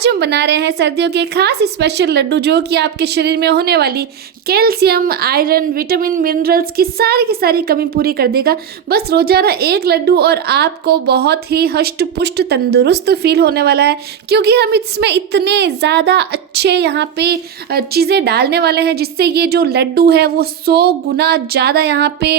आज हम बना रहे हैं सर्दियों के खास स्पेशल लड्डू जो कि आपके शरीर में होने वाली कैल्शियम, आयरन, विटामिन, मिनरल्स की सारी कमी पूरी कर देगा। बस रोजाना एक लड्डू और आपको बहुत ही हष्ट पुष्ट तंदुरुस्त फील होने वाला है, क्योंकि हम इसमें इतने ज़्यादा अच्छे यहाँ पे चीज़ें डालने वाले हैं जिससे ये जो लड्डू है वो 100 गुना ज़्यादा यहाँ पे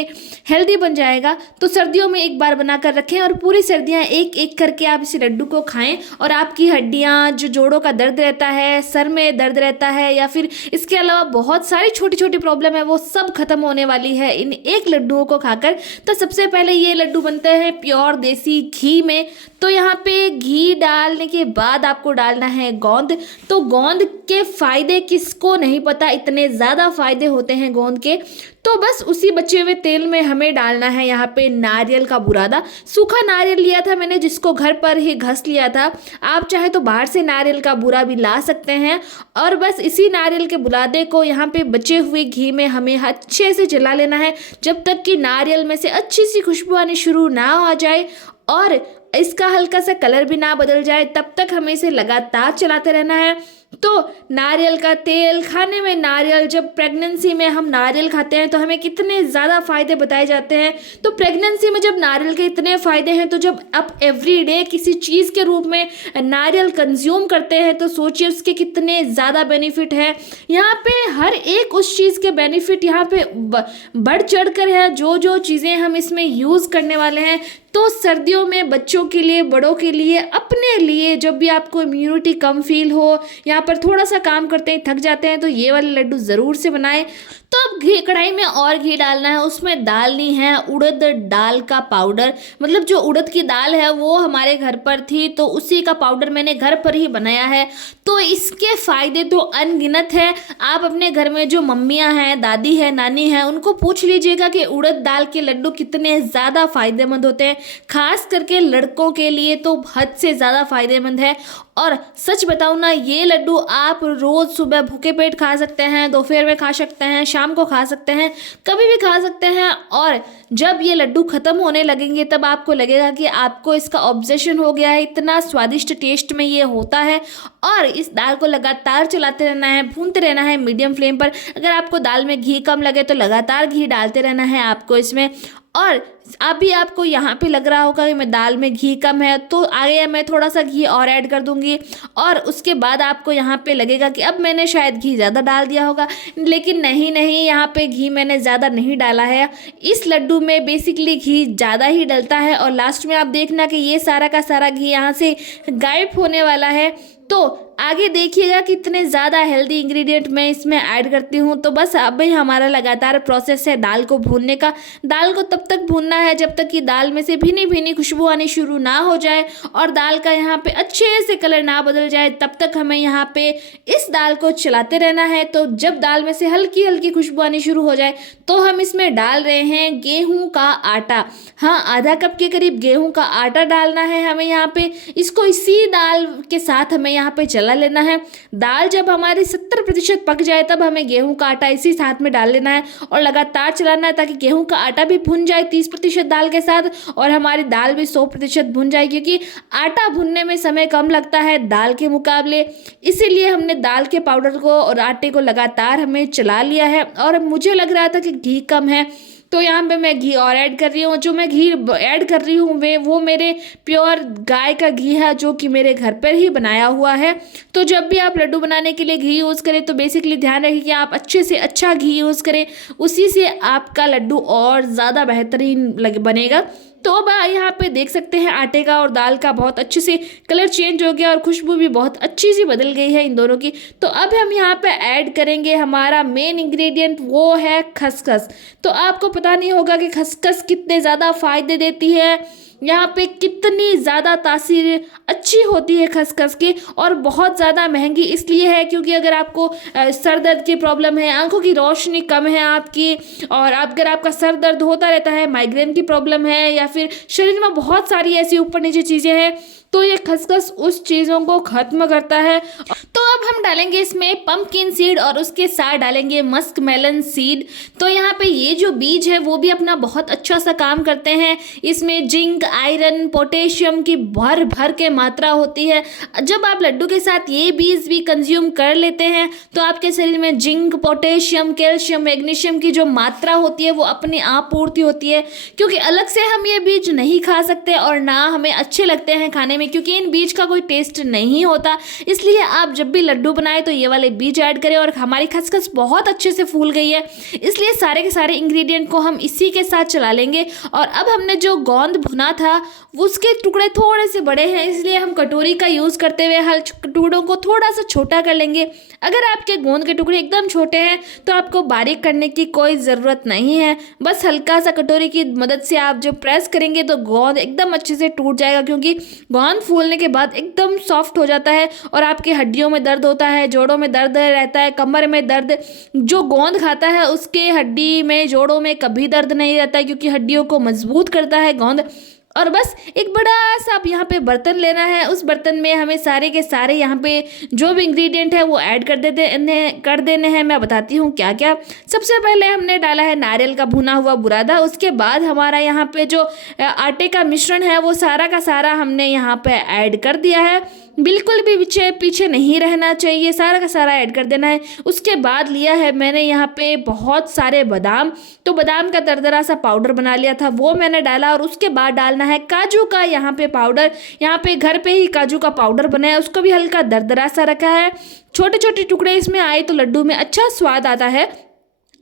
हेल्दी बन जाएगा। तो सर्दियों में एक बार बना कर रखें और पूरी सर्दियाँ एक एक करके आप इस लड्डू को खाएं और आपकी हड्डियाँ, जो जोड़ों का दर्द रहता है, सर में दर्द रहता है या फिर इसके अलावा बहुत सारी छोटी छोटी प्रॉब्लम है वो सब खत्म होने वाली है इन एक लड्डुओं को खाकर। तो सबसे पहले ये लड्डू बनते हैं प्योर देसी घी में। तो यहाँ पे घी डालने के बाद आपको डालना है गोंद। तो गोंद के फायदे किसको नहीं पता, इतने ज़्यादा फायदे होते हैं गोंद के। तो बस उसी बचे हुए तेल में हमें डालना है यहाँ पे नारियल का बुरादा। सूखा नारियल लिया था मैंने जिसको घर पर ही घस लिया था। आप चाहे तो बाहर से नारियल का बुरा भी ला सकते हैं। और बस इसी नारियल के बुरादे को यहाँ पे बचे हुए घी में हमें अच्छे से जला लेना है जब तक कि नारियल में से अच्छी सी खुशबू आनी शुरू ना आ जाए और इसका हल्का सा कलर भी ना बदल जाए, तब तक हमें इसे लगातार चलाते रहना है। तो नारियल का तेल खाने में, नारियल जब प्रेगनेंसी में हम नारियल खाते हैं तो हमें कितने ज़्यादा फ़ायदे बताए जाते हैं। तो प्रेगनेंसी में जब नारियल के इतने फ़ायदे हैं तो जब आप एवरीडे किसी चीज़ के रूप में नारियल कंज्यूम करते हैं तो सोचिए उसके कितने ज़्यादा बेनिफिट है। यहाँ पे हर एक उस चीज़ के बेनिफिट यहाँ पे बढ़ चढ़ कर है, जो जो चीज़ें हम इसमें यूज़ करने वाले हैं। तो सर्दियों में बच्चों के लिए, बड़ों के लिए, अपने लिए, जब भी आपको इम्यूनिटी कम फील हो, यहाँ पर थोड़ा सा काम करते हैं थक जाते हैं, तो ये वाले लड्डू ज़रूर से बनाएं। तो अब घी, कढ़ाई में और घी डालना है। उसमें डालनी है उड़द दाल का पाउडर। मतलब जो उड़द की दाल है वो हमारे घर पर थी तो उसी का पाउडर मैंने घर पर ही बनाया है। तो इसके फ़ायदे तो अनगिनत हैं। आप अपने घर में जो मम्मियाँ हैं, दादी है, नानी है, उनको पूछ लीजिएगा कि उड़द दाल के लड्डू कितने ज़्यादा फ़ायदेमंद होते हैं। खास करके लड़कों के लिए तो हद से ज़्यादा फ़ायदेमंद है। और सच बताऊँ ना, ये लड्डू आप रोज़ सुबह भूखे पेट खा सकते हैं, दोपहर में खा सकते हैं, शाम को खा सकते हैं, कभी भी खा सकते हैं। और जब ये लड्डू ख़त्म होने लगेंगे तब आपको लगेगा कि आपको इसका ऑब्सेशन हो गया है, इतना स्वादिष्ट टेस्ट में ये होता है। और इस दाल को लगातार चलाते रहना है, भूनते रहना है मीडियम फ्लेम पर। अगर आपको दाल में घी कम लगे तो लगातार घी डालते रहना है आपको इसमें। और अभी आपको यहाँ पे लग रहा होगा कि मैं दाल में घी कम है तो आगे मैं थोड़ा सा घी और ऐड कर दूंगी। और उसके बाद आपको यहाँ पे लगेगा कि अब मैंने शायद घी ज़्यादा डाल दिया होगा, लेकिन नहीं, यहाँ पे घी मैंने ज़्यादा नहीं डाला है। इस लड्डू में बेसिकली घी ज़्यादा ही डलता है और लास्ट में आप देखना कि ये सारा का सारा घी यहाँ से गायब होने वाला है। तो आगे देखिएगा कितने ज़्यादा हेल्दी इंग्रेडिएंट मैं इसमें ऐड करती हूँ। तो बस अब ही हमारा लगातार प्रोसेस है दाल को भूनने का। दाल को तब तक भूनना है जब तक कि दाल में से भीनी भीनी खुशबू आनी शुरू ना हो जाए और दाल का यहाँ पे अच्छे से कलर ना बदल जाए, तब तक हमें यहाँ पे इस दाल को चलाते रहना है। तो जब दाल में से हल्की हल्की खुशबू आनी शुरू हो जाए तो हम इसमें डाल रहे हैं गेहूँ का आटा। हाँ, आधा कप के करीब गेहूँ का आटा डालना है हमें यहाँ पे। इसको इसी दाल के साथ हमें यहाँ पे चला लेना है। दाल जब हमारी 70% पक जाए तब हमें गेहूं का आटा इसी साथ में डाल लेना है और लगातार चलाना है ताकि गेहूं का आटा भी भुन जाए 30% दाल के साथ और हमारी दाल भी 100% भुन जाए, क्योंकि आटा भुनने में समय कम लगता है दाल के मुकाबले। इसीलिए हमने दाल के पाउडर को और आटे को लगातार हमें चला लिया है। और मुझे लग रहा था कि घी कम है तो यहाँ पे मैं घी और ऐड कर रही हूँ। जो मैं घी ऐड कर रही हूँ वो मेरे प्योर गाय का घी है जो कि मेरे घर पर ही बनाया हुआ है। तो जब भी आप लड्डू बनाने के लिए घी यूज़ करें तो बेसिकली ध्यान रखें कि आप अच्छे से अच्छा घी यूज़ करें, उसी से आपका लड्डू और ज़्यादा बेहतरीन बनेगा। तो अब यहाँ पे देख सकते हैं आटे का और दाल का बहुत अच्छे से कलर चेंज हो गया और खुशबू भी बहुत अच्छी सी बदल गई है इन दोनों की। तो अब हम यहाँ पे ऐड करेंगे हमारा मेन इंग्रेडिएंट, वो है खसखस। तो आपको पता नहीं होगा कि खसखस कितने ज़्यादा फ़ायदे देती है, यहाँ पे कितनी ज़्यादा तासीर अच्छी होती है खसखस की। और बहुत ज़्यादा महंगी इसलिए है क्योंकि अगर आपको सर दर्द की प्रॉब्लम है, आंखों की रोशनी कम है आपकी, और अगर आपका सर दर्द होता रहता है, माइग्रेन की प्रॉब्लम है, या फिर शरीर में बहुत सारी ऐसी ऊपर नीचे चीज़ें हैं, तो ये खसखस उस चीज़ों को ख़त्म करता है। तो अब हम डालेंगे इसमें पंपकिन सीड और उसके साथ डालेंगे मस्क मेलन सीड। तो यहाँ पे ये जो बीज है वो भी अपना बहुत अच्छा सा काम करते हैं। इसमें जिंक, आयरन, पोटेशियम की भर भर के मात्रा होती है। जब आप लड्डू के साथ ये बीज भी कंज्यूम कर लेते हैं तो आपके शरीर में जिंक, पोटेशियम, कैल्शियम, मैग्नीशियम की जो मात्रा होती है वो अपने आप पूर्ति होती है, क्योंकि अलग से हम ये बीज नहीं खा सकते और ना हमें अच्छे लगते हैं खाने में, क्योंकि इन बीज का कोई टेस्ट नहीं होता। इसलिए आप जब भी लड्डू बनाए तो ये वाले बीज ऐड करें। और हमारी खसखस बहुत अच्छे से फूल गई है, इसलिए सारे के सारे इंग्रेडिएंट को हम इसी के साथ चला लेंगे। और अब हमने जो गोंद भुना था उसके टुकड़े थोड़े से बड़े हैं, इसलिए हम कटोरी का यूज़ करते हुए हर टुकड़ों को थोड़ा सा छोटा कर लेंगे। अगर आपके गोंद के टुकड़े एकदम छोटे हैं तो आपको बारीक करने की कोई ज़रूरत नहीं है। बस हल्का सा कटोरी की मदद से आप जब प्रेस करेंगे तो गोंद एकदम अच्छे से टूट जाएगा, क्योंकि गोंद फूलने के बाद एकदम सॉफ्ट हो जाता है और आपकी हड्डियों में दर्द होता है, जोड़ों में दर्द रहता है, कमर में दर्द। जो गोंद खाता है उसके हड्डी में, जोड़ों में कभी दर्द नहीं रहता है, क्योंकि हड्डियों को मजबूत करता है गोंद। और बस एक बड़ा सा आप यहाँ पे बर्तन लेना है। उस बर्तन में हमें सारे के सारे यहाँ पे जो भी इंग्रेडिएंट है वो ऐड कर देने हैं। मैं बताती हूँ क्या क्या। सबसे पहले हमने डाला है नारियल का भुना हुआ बुरादा। उसके बाद हमारा यहाँ पे जो आटे का मिश्रण है वो सारा का सारा हमने यहाँ पे ऐड कर दिया है। बिल्कुल भी पीछे नहीं रहना चाहिए, सारा का सारा ऐड कर देना है। उसके बाद लिया है मैंने यहाँ पे बहुत सारे बादाम। तो बादाम का दरदरा सा पाउडर बना लिया था, वो मैंने डाला। और उसके बाद डालना है काजू का यहाँ पे पाउडर। यहाँ पे घर पे ही काजू का पाउडर बनाया, उसको भी हल्का दरदरा सा रखा है। छोटे छोटे टुकड़े इसमें आए तो लड्डू में अच्छा स्वाद आता है।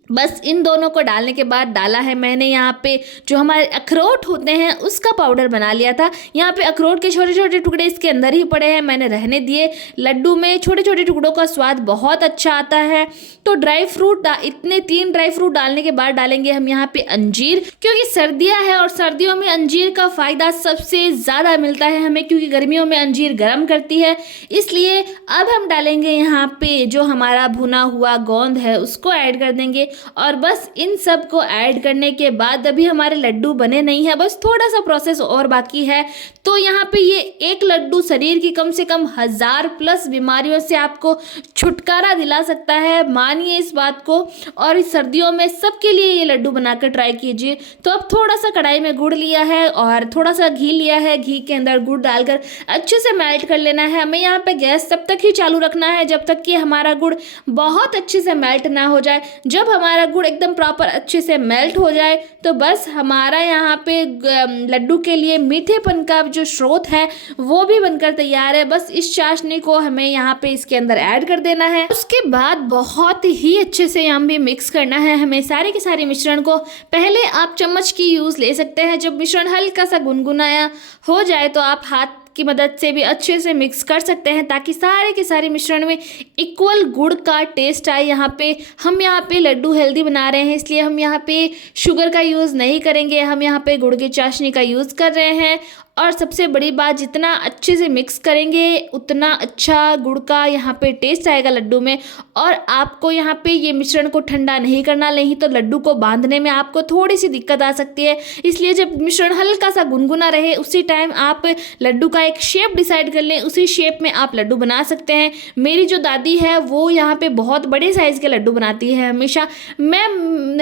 बस इन दोनों को डालने के बाद डाला है मैंने यहाँ पे जो हमारे अखरोट होते हैं उसका पाउडर बना लिया था। यहाँ पे अखरोट के छोटे छोटे टुकड़े इसके अंदर ही पड़े हैं, मैंने रहने दिए। लड्डू में छोटे छोटे टुकड़ों का स्वाद बहुत अच्छा आता है। तो ड्राई फ्रूट इतने 3 ड्राई फ्रूट डालने के बाद डालेंगे हम यहाँ पे अंजीर, क्योंकि सर्दियाँ है और सर्दियों में अंजीर का फ़ायदा सबसे ज़्यादा मिलता है हमें, क्योंकि गर्मियों में अंजीर गर्म करती है। इसलिए अब हम डालेंगे यहाँ पे जो हमारा भुना हुआ गोंद है उसको ऐड कर देंगे। और बस इन सब को ऐड करने के बाद अभी हमारे लड्डू बने नहीं है, बस थोड़ा सा प्रोसेस और बाकी है। तो यहाँ पे ये एक लड्डू शरीर की कम से कम 1000+ बीमारियों से आपको छुटकारा दिला सकता है, मानिए इस बात को। और इस सर्दियों में सबके लिए ये लड्डू बनाकर ट्राई कीजिए। तो अब थोड़ा सा कढ़ाई में गुड़ लिया है और थोड़ा सा घी लिया है। घी के अंदर गुड़ डालकर अच्छे से मेल्ट कर लेना है। हमें यहाँ पे गैस तब तक ही चालू रखना है जब तक कि हमारा गुड़ बहुत अच्छे से मेल्ट ना हो जाए। जब हमारा गुड़ एकदम प्रॉपर अच्छे से मेल्ट हो जाए तो बस हमारा यहाँ पे लड्डू के लिए मीठेपन का जो स्रोत है वो भी बनकर तैयार है। बस इस चाशनी को हमें यहाँ पे इसके अंदर ऐड कर देना है। उसके बाद बहुत ही अच्छे से यहाँ भी मिक्स करना है हमें सारे के सारे मिश्रण को। पहले आप चम्मच की यूज़ ले सकते हैं। जब मिश्रण हल्का सा गुनगुनाया हो जाए तो आप हाथ की मदद से भी अच्छे से मिक्स कर सकते हैं, ताकि सारे के सारे मिश्रण में इक्वल गुड़ का टेस्ट आए। यहाँ पे लड्डू हेल्दी बना रहे हैं, इसलिए हम यहाँ पे शुगर का यूज़ नहीं करेंगे, हम यहाँ पे गुड़ की चाशनी का यूज़ कर रहे हैं। और सबसे बड़ी बात, जितना अच्छे से मिक्स करेंगे उतना अच्छा गुड़ का यहाँ पे टेस्ट आएगा लड्डू में। और आपको यहाँ पे ये मिश्रण को ठंडा नहीं करना, नहीं तो लड्डू को बांधने में आपको थोड़ी सी दिक्कत आ सकती है। इसलिए जब मिश्रण हल्का सा गुनगुना रहे उसी टाइम आप लड्डू का एक शेप डिसाइड कर लें, उसी शेप में आप लड्डू बना सकते हैं। मेरी जो दादी है वो यहाँ पे बहुत बड़े साइज़ के लड्डू बनाती है हमेशा। मैं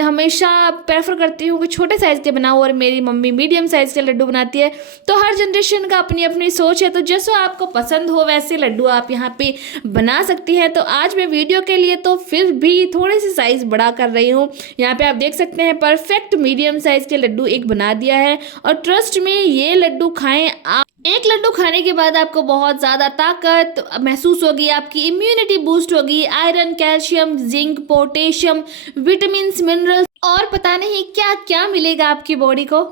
हमेशा प्रेफर करती हूँ कि छोटे साइज़ के बनाऊँ, और मेरी मम्मी मीडियम साइज़ के लड्डू बनाती है। तो हर जनरेशन का अपनी अपनी सोच है, तो जैसा आपको पसंद हो वैसे लड्डू आप यहाँ पे बना सकती हैं। तो आज मैं वीडियो के लिए तो फिर भी थोड़ी सी साइज़ बड़ा कर रही हूँ। यहाँ पे आप देख सकते हैं परफेक्ट मीडियम साइज़ के लड्डू एक बना दिया है। और ट्रस्ट में ये लड्डू खाएं आप, एक लड्डू खाने के बाद आपको बहुत ज़्यादा ताकत महसूस होगी, आपकी इम्यूनिटी बूस्ट होगी, iron, calcium, zinc, potassium, vitamin, minerals और पता नहीं क्या क्या मिलेगा आपकी बॉडी को।